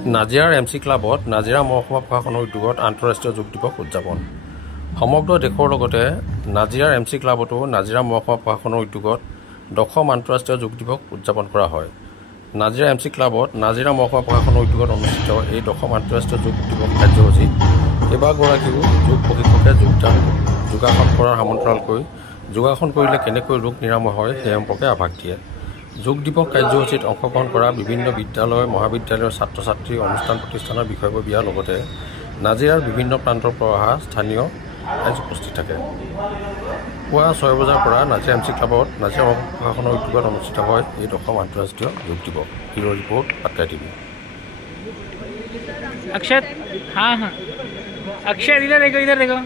নাজিৰাৰ MC ক্লাবত নাজিৰা মহকুমা প্ৰশাসনৰ উদ্যোগত আন্তঃৰাষ্ট্ৰীয় যোগ দিৱস উদযাপন। সমগ্ৰ দেশৰ লগতে নাজিৰাৰ MC ক্লাবতো নাজিৰা মহকুমা প্ৰশাসনৰ উদ্যোগত 10ম আন্তঃৰাষ্ট্ৰীয় যোগ দিৱস উদযাপন কৰা হয়। নাজিৰা MC ক্লাবত নাজিৰা মহকুমা প্ৰশাসনৰ উদ্যোগত অনুষ্ঠিত এই 10ম আন্তঃৰাষ্ট্ৰীয় যোগ দিৱস কাৰ্যসূচীত কেইবাগৰাকীও যোগ প্ৰশিক্ষকে যোগাসন কৰাৰ সমান্তৰালকৈ যোগাসন কৰিলে কেনেকৈ ৰোগ নিৰাময় হয় সেই সম্পৰ্কে আভাস দিয়ে। যোগ দিৱস কাৰ্যসূচীত অংশগ্ৰহণ কৰা বিভিন্ন বিদ্যালয় মহাবিদ্যালয়ৰ ছাত্ৰ ছাত্ৰী অনুষ্ঠান প্ৰতিষ্ঠানৰ বিষয়ববীয়াৰ লগতে নাজিৰাৰ বিভিন্ন প্ৰান্তৰ পৰা অহা স্থানীয় ৰাইজ উপস্থিত থাকে। পুৱা 6 বজাৰ পৰা নাজিৰা MC ক্লাবত নাজিৰা প্ৰশাসনৰ উদ্যোগত অনুষ্ঠিত হয় এই 10ম আন্তঃৰাষ্ট্ৰীয় যোগ দিৱস। Bureau' report Patkai TV। अक्षत हाँ हाँ अक्षत इधर देखो